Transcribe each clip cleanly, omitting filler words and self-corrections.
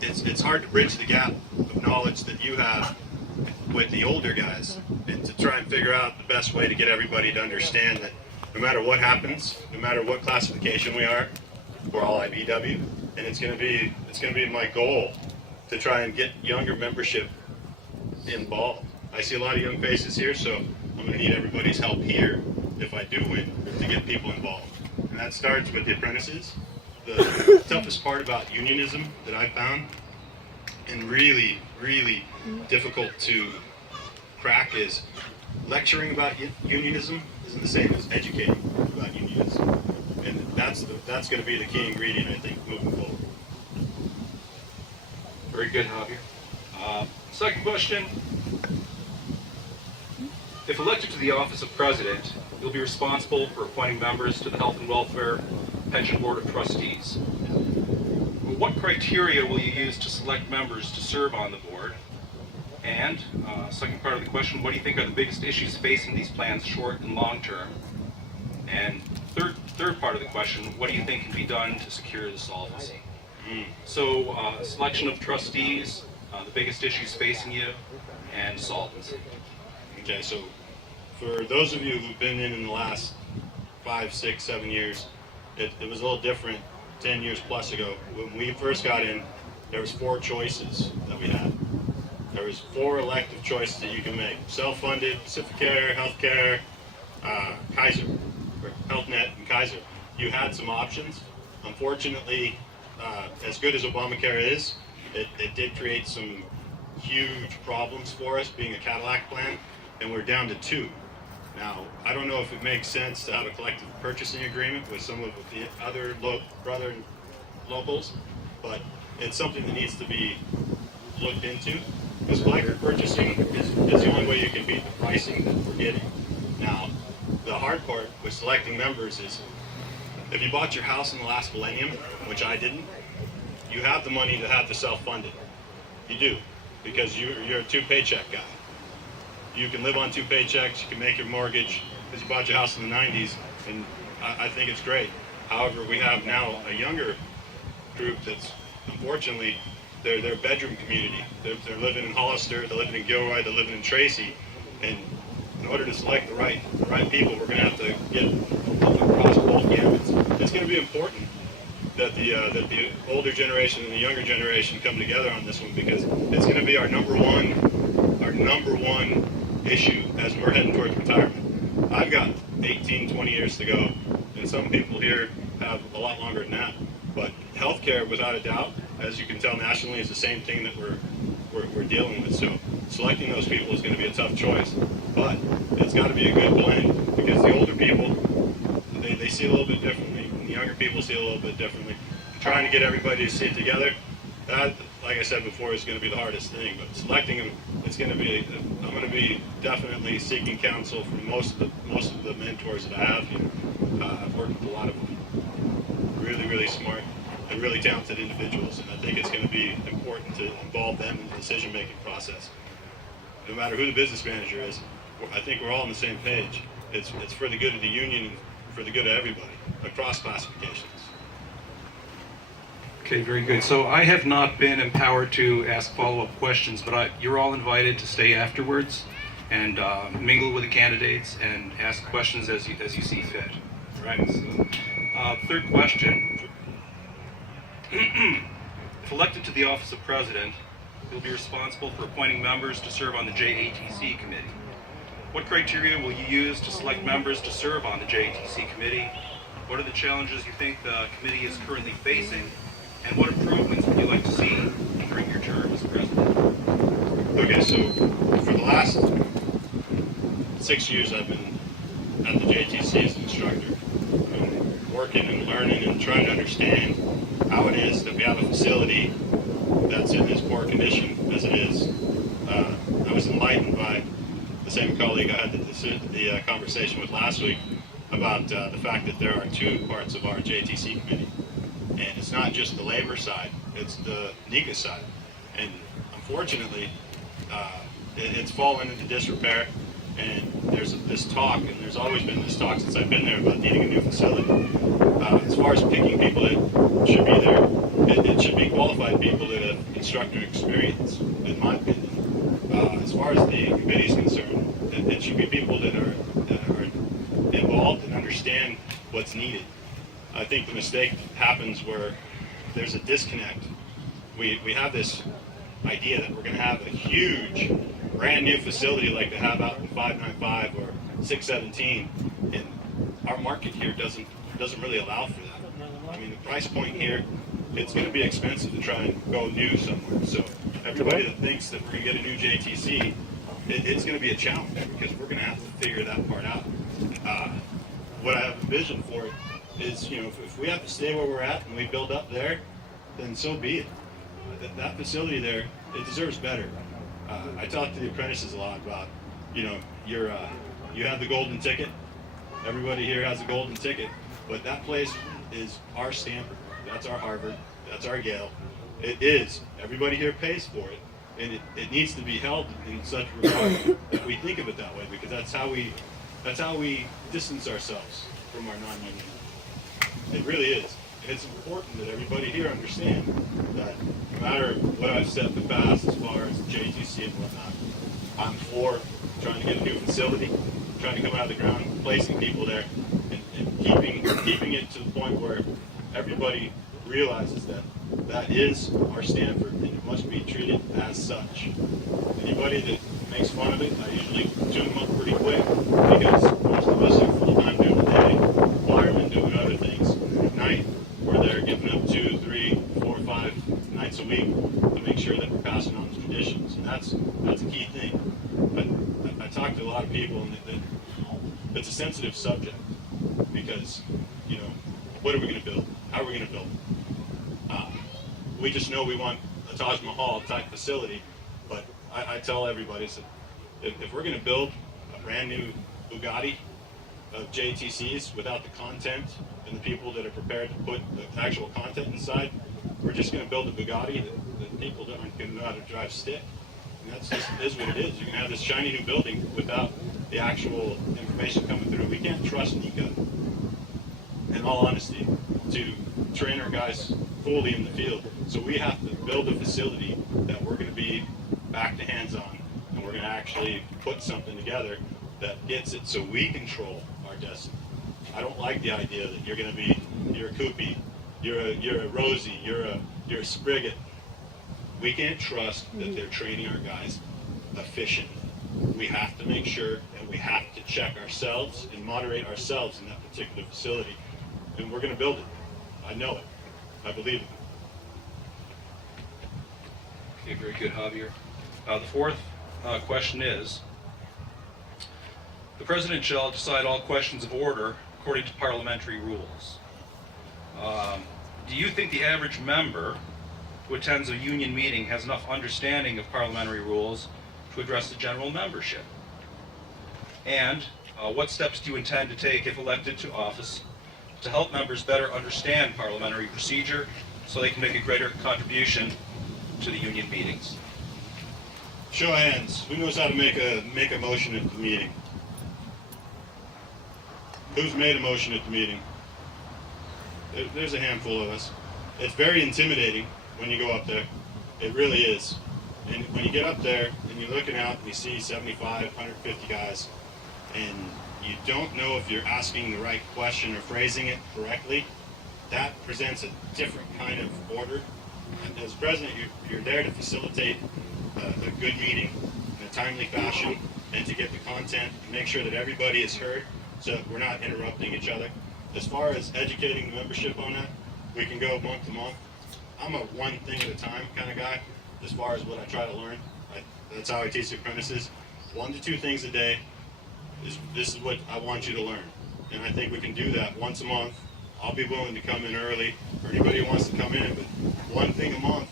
it's hard to bridge the gap of knowledge that you have with the older guys, and to try and figure out the best way to get everybody to understand that no matter what happens, no matter what classification we are, we're all IBW, and it's going to be my goal to try and get younger membership involved. I see a lot of young faces here, so I'm going to need everybody's help here if I do win to get people involved. And that starts with the apprentices. The toughest part about unionism that I found, and really, really difficult to crack, is lecturing about unionism isn't the same as educating about unionism. And that's going to be the key ingredient, I think, moving forward. Very good, Javier. Second question. If elected to the office of president, you'll be responsible for appointing members to the Health and Welfare Pension Board of Trustees. What criteria will you use to select members to serve on the board? And second part of the question, what do you think are the biggest issues facing these plans short and long term? And third part of the question, what do you think can be done to secure the solvency? So selection of trustees, the biggest issues facing you, and solvency. Okay, so for those of you who've been in the last 5, 6, 7 years, it was a little different 10 years plus ago. When we first got in, there was 4 choices that we had. There was 4 elective choices that you can make: self-funded, Pacificare, healthcare, Kaiser, or HealthNet and Kaiser. You had some options. Unfortunately, as good as Obamacare is, it did create some huge problems for us, being a Cadillac plan, and we're down to 2. Now, I don't know if it makes sense to have a collective purchasing agreement with some of the other brother locals, but it's something that needs to be looked into, because collective purchasing is the only way you can beat the pricing that we're getting. Now, the hard part with selecting members is, if you bought your house in the last millennium, which I didn't, you have the money to have to self-fund it. You do, because you're a 2-paycheck guy. You can live on 2 paychecks, you can make your mortgage, because you bought your house in the 90s, and I think it's great. However, we have now a younger group that's, unfortunately, they're a bedroom community. They're living in Hollister, they're living in Gilroy, they're living in Tracy, and in order to select the right people, we're going to have to get across both gamuts. It's going to be important that the older generation and the younger generation come together on this one, because it's going to be our number one issue as we're heading towards retirement. I've got 18, 20 years to go, and some people here have a lot longer than that. But healthcare, without a doubt, as you can tell nationally, is the same thing that we're dealing with. So selecting those people is going to be a tough choice, but it's got to be a good blend, because the older people, they see a little bit differently, and the younger people see a little bit differently. Trying to get everybody to sit together, that, like I said before, is going to be the hardest thing. But selecting them, I'm going to be definitely seeking counsel from most of the mentors that I have. I've worked with a lot of really, really smart and really talented individuals, and I think it's going to be important to involve them in the decision-making process. No matter who the business manager is, I think we're all on the same page. It's for the good of the union and for the good of everybody across classifications. Okay, very good. So I have not been empowered to ask follow-up questions, but you're all invited to stay afterwards and mingle with the candidates and ask questions as you see fit. Right. So, third question. If elected to the office of president, you'll be responsible for appointing members to serve on the JATC committee. What criteria will you use to select members to serve on the JATC committee? What are the challenges you think the committee is currently facing? And what improvements would you like to see during your term as president? Okay, so for the last 6 years I've been at the JTC as an instructor, working and learning and trying to understand how it is that we have a facility that's in as poor condition as it is. I was enlightened by the same colleague I had the conversation with last week about the fact that there are 2 parts of our JTC committee. And it's not just the labor side, it's the NICA side. And unfortunately, it's fallen into disrepair. And there's this talk, and there's always been this talk since I've been there, about needing a new facility. As far as picking people that should be there, it should be the people that have instructor experience, in my opinion. As far as the committee is concerned, it should be people that are involved and understand what's needed. I think the mistake happens where there's a disconnect. We have this idea that we're going to have a huge, brand new facility like they have out in 595 or 617, and our market here doesn't really allow for that. I mean, the price point here, it's going to be expensive to try and go new somewhere. So everybody that thinks that we're going to get a new JTC, it's going to be a challenge because we're going to have to figure that part out. What I have a vision for it is, if we have to stay where we're at and we build up there, then so be it. That facility there, it deserves better. I talk to the apprentices a lot about, you have the golden ticket. Everybody here has a golden ticket, but that place is our Stanford. That's our Harvard. That's our Yale. It is. Everybody here pays for it, and it needs to be held in such regard that we think of it that way, because that's how we distance ourselves from our non-union. It really is. And it's important that everybody here understand that no matter what I've said in the past as far as JTC and whatnot, I'm for trying to get a new facility, trying to come out of the ground, placing people there, and keeping it to the point where everybody realizes that that is our Stanford, and it must be treated as such. Anybody that makes fun of it, I usually tune them up pretty quick, because most of us are full-time during the day, firemen doing other things. At night, we're there giving up 2, 3, 4, 5 nights a week to make sure that we're passing on the traditions, and that's a key thing. But I talk to a lot of people, and it's a sensitive subject, because, what are we going to build? How are we going to build it? We just know we want a Taj Mahal type facility, but I tell everybody, if we're going to build a brand new Bugatti of JTCs without the content and the people that are prepared to put the actual content inside, we're just going to build a Bugatti that people aren't going to know how to drive stick. And that's just is what it is. You're going to have this shiny new building without the actual information coming through. We can't trust Nika, in all honesty, to train our guys fully in the field. So we have to build a facility that we're going to be back to hands-on, and we're going to actually put something together that gets it so we control our destiny. I don't like the idea that you're a Koopy, you're a Rosie, you're a Spriggett. We can't trust that they're training our guys efficiently. We have to make sure, and we have to check ourselves and moderate ourselves in that particular facility. And we're going to build it. I know it. I believe it. Okay, very good, Javier. The fourth question is, the President shall decide all questions of order according to parliamentary rules. Do you think the average member who attends a union meeting has enough understanding of parliamentary rules to address the general membership? And what steps do you intend to take if elected to office to help members better understand parliamentary procedure so they can make a greater contribution to the union meetings? Show of hands. Who knows how to make a motion at the meeting? Who's made a motion at the meeting? There's a handful of us. It's very intimidating when you go up there. It really is. And when you get up there and you're looking out and you see 75, 150 guys, and you don't know if you're asking the right question or phrasing it correctly, that presents a different kind of order. And as president, you're there to facilitate a good meeting in a timely fashion, and to get the content and make sure that everybody is heard so that we're not interrupting each other. As far as educating the membership on that, we can go month to month. I'm a one thing at a time kind of guy as far as what I try to learn. That's how I teach the apprentices. 1 to 2 things a day. This is what I want you to learn. And I think we can do that once a month. I'll be willing to come in early, or anybody who wants to come in, but 1 thing a month.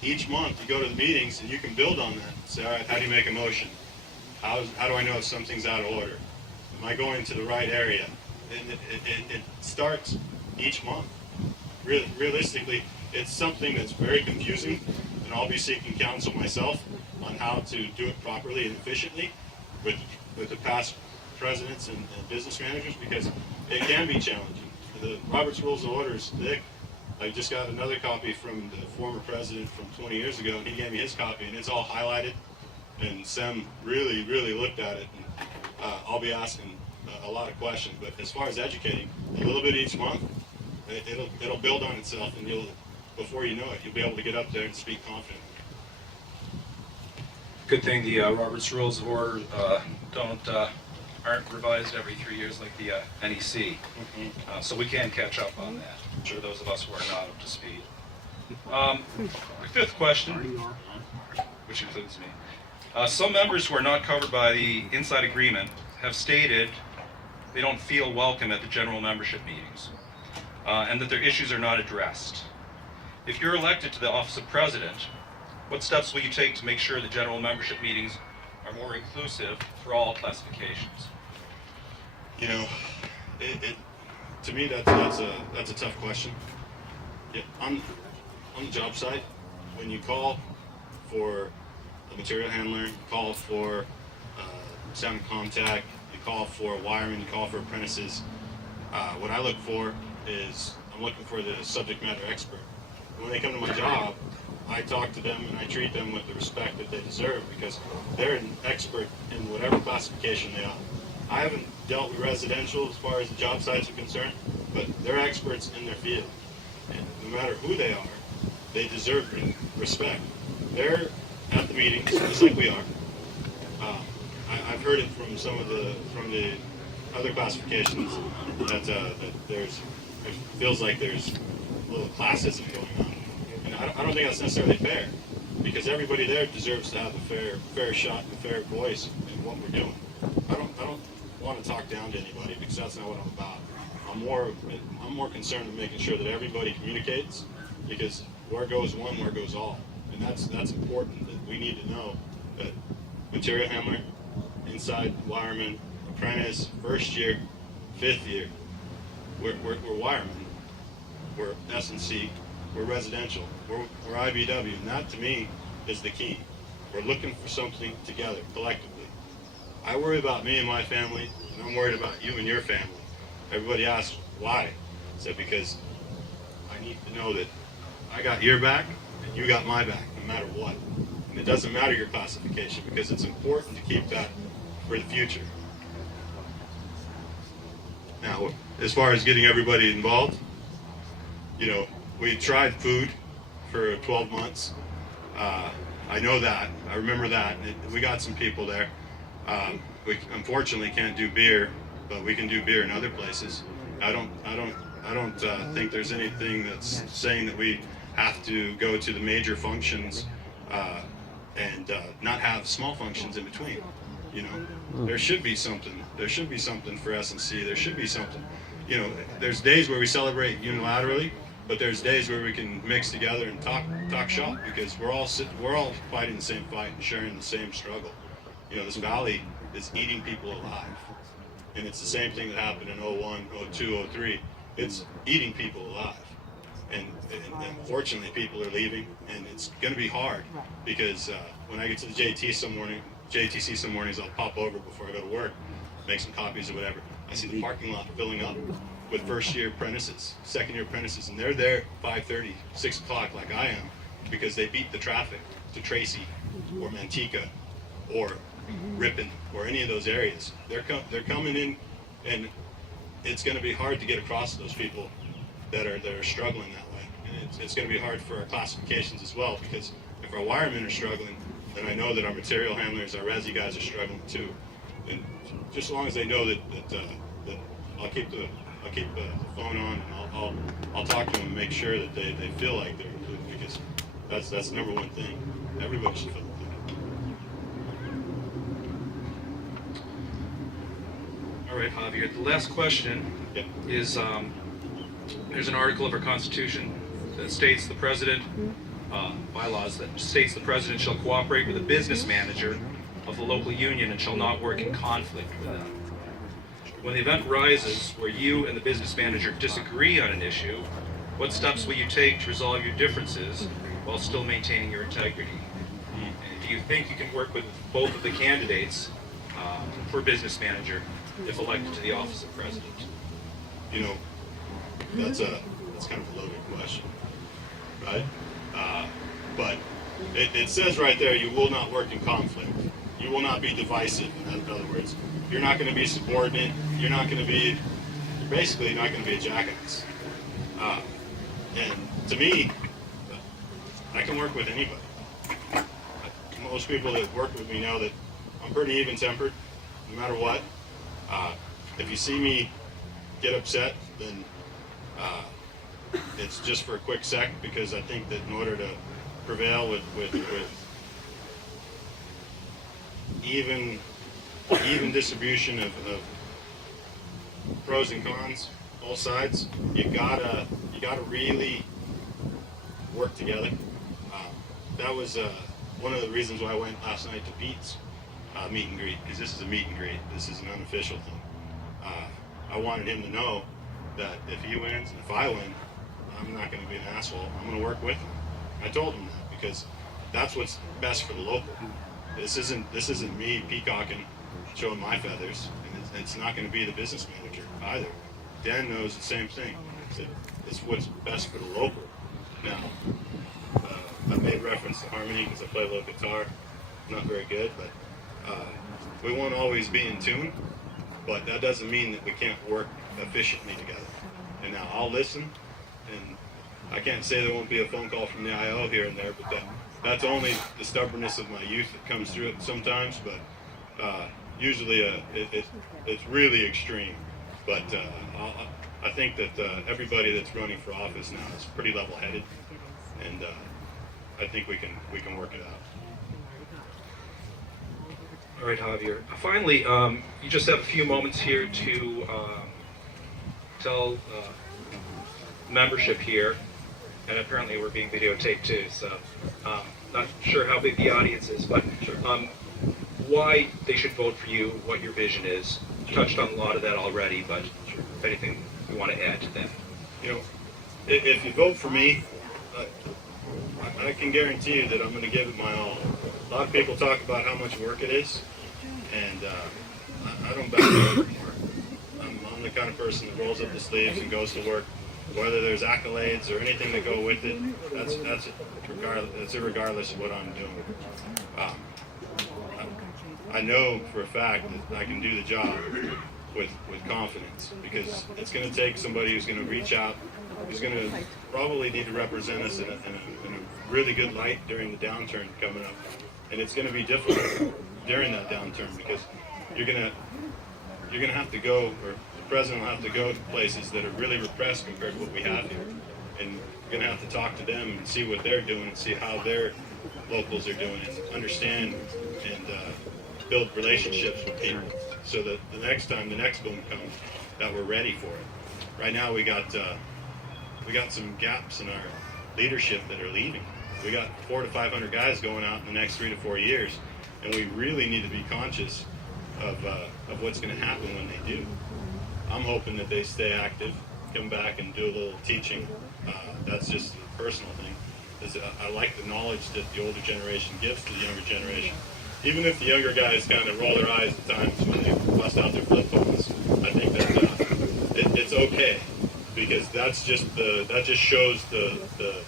Each month you go to the meetings and you can build on that. Say, all right, how do you make a motion? How do I know if something's out of order? Am I going to the right area? And it starts each month. Realistically, it's something that's very confusing, and I'll be seeking counsel myself on how to do it properly and efficiently with the past presidents and business managers, because it can be challenging. The Robert's Rules of Order is thick, I just got another copy from the former president from 20 years ago, and he gave me his copy, and it's all highlighted. And Sam really, really looked at it. And, I'll be asking a lot of questions, but as far as educating, a little bit each month, it'll build on itself, and before you know it, you'll be able to get up there and speak confidently. Good thing the Robert's Rules of Order aren't revised every 3 years like the NEC, so we can catch up on that for those of us who are not up to speed. The fifth question, which includes me. Some members who are not covered by the inside agreement have stated they don't feel welcome at the general membership meetings and that their issues are not addressed. If you're elected to the office of president, what steps will you take to make sure the general membership meetings are more inclusive for all classifications? You know, to me that's a tough question. Yeah, on the job site, when you call for a material handler, you call for sound contact, you call for a wireman, you call for apprentices. What I look for is I'm looking for the subject matter expert. When they come to my job, I talk to them and I treat them with the respect that they deserve because they're an expert in whatever classification they are. I haven't dealt with residential as far as the job sites are concerned, but they're experts in their field. And no matter who they are, they deserve respect. They're at the meetings just like we are. I've heard it from some of the other classifications that it feels like there's a little classism going on. And I don't think that's necessarily fair, because everybody there deserves to have a fair shot and a fair voice in what we're doing. I don't want to talk down to anybody, because that's not what I'm about. I'm more concerned with making sure that everybody communicates, because where goes one, where goes all, and that's important. That we need to know that material handler, inside wireman, apprentice, first year, fifth year, we're wiremen, we're S&C, we're residential, we're IBW, and that to me is the key. We're looking for something together, collectively. I worry about me and my family, and I'm worried about you and your family. Everybody asks why. I said because I need to know that I got your back and you got my back, no matter what. And it doesn't matter your classification, because it's important to keep that for the future. Now, as far as getting everybody involved, we tried food for 12 months. I know that. I remember that. We got some people there. We unfortunately can't do beer, but we can do beer in other places. I don't think there's anything that's saying that we have to go to the major functions and not have small functions in between. There should be something. There should be something for S&C. There should be something. There's days where we celebrate unilaterally, but there's days where we can mix together and talk shop, because we're all fighting the same fight and sharing the same struggle. This valley is eating people alive, and it's the same thing that happened in 01, 02, 03. It's eating people alive, and unfortunately people are leaving, and it's going to be hard, because when I get to the JTC some mornings, I'll pop over before I go to work, make some copies or whatever. I see the parking lot filling up with first-year apprentices, second-year apprentices, and they're there 5:30, 6 o'clock like I am, because they beat the traffic to Tracy or Manteca or Ripon or any of those areas. They're coming in, and it's going to be hard to get across to those people that are struggling that way. And it's going to be hard for our classifications as well, because if our wiremen are struggling, then I know that our material handlers, our resi guys are struggling too. And just as long as they know that I'll keep the phone on, and I'll talk to them and make sure that they feel like they're included, because that's the number one thing. Everybody should feel included. All right, Javier, the last question is, there's an article of our Constitution that states the president, bylaws that states the president shall cooperate with the business manager of the local union and shall not work in conflict with them. When the event rises where you and the business manager disagree on an issue, what steps will you take to resolve your differences while still maintaining your integrity? And do you think you can work with both of the candidates for business manager if elected to the office of president? That's kind of a loaded question. question, right? But it says right there, you will not work in conflict. You will not be divisive. In other words, you're not going to be subordinate. You're not going to be, you're basically not going to be a jackass. And to me, I can work with anybody. Most people that work with me know that I'm pretty even-tempered, no matter what. If you see me get upset, then it's just for a quick sec, because I think that in order to prevail with even distribution of pros and cons, both sides, you gotta really work together. That was one of the reasons why I went last night to Pete's meet and greet, because this is a meet and greet. This is an unofficial thing. I wanted him to know that if he wins, if I win, I'm not going to be an asshole. I'm going to work with him. I told him that, because that's what's best for the local. This isn't me peacocking, showing my feathers, and it's not going to be the business manager either. Dan knows the same thing. It's what's best for the local. Now, I made reference to harmony because I play a little guitar. Not very good, but we won't always be in tune. But that doesn't mean that we can't work efficiently together. And now I'll listen, and I can't say there won't be a phone call from the IO here and there, but that's only the stubbornness of my youth that comes through it sometimes. But usually it's really extreme. But I think that everybody that's running for office now is pretty level-headed, and I think we can work it out. All right, Javier. Finally, you just have a few moments here to tell membership here, and apparently we're being videotaped too, so not sure how big the audience is, but why they should vote for you, what your vision is. You touched on a lot of that already, but if anything you want to add to that. You know, if you vote for me, I can guarantee you that I'm going to give it my all. A lot of people talk about how much work it is, and I don't back down anymore. I'm the kind of person that rolls up the sleeves and goes to work, whether there's accolades or anything that go with it. That's irregardless of what I'm doing. I know for a fact that I can do the job with confidence, because it's going to take somebody who's going to reach out, who's going to probably need to represent us in a really good light during the downturn coming up. And it's going to be difficult during that downturn, because you're going to have to go, or the president will have to go to places that are really repressed compared to what we have here. And you're going to have to talk to them and see what they're doing and see how their locals are doing, and understand and build relationships with people, so that the next time the next boom comes, that we're ready for it. Right now we got some gaps in our leadership that are leaving. We got 400 to 500 guys going out in the next 3 to 4 years, and we really need to be conscious of what's going to happen when they do. I'm hoping that they stay active, come back and do a little teaching. That's just a personal thing. I like the knowledge that the older generation gives to the younger generation. Even if the younger guys kind of roll their eyes at times when they bust out their flip phones, I think that it's okay, because that just shows the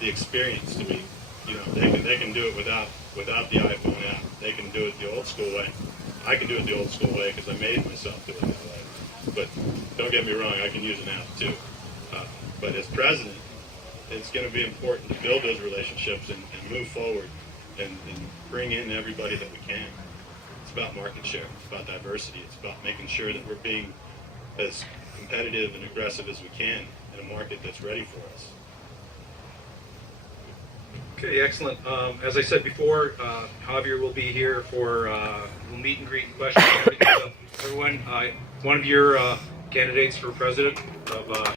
experience to me. You know, they can do it without the iPhone app. They can do it the old school way. I can do it the old school way because I made myself do it that way. But don't get me wrong, I can use an app too. But as president, it's going to be important to build those relationships and move forward and bring in everybody that we can. It's about market share. It's about diversity. It's about making sure that we're being as competitive and aggressive as we can in a market that's ready for us. Okay, excellent. As I said before, Javier will be here for meet and greet and questions. Everyone, one of your candidates for president of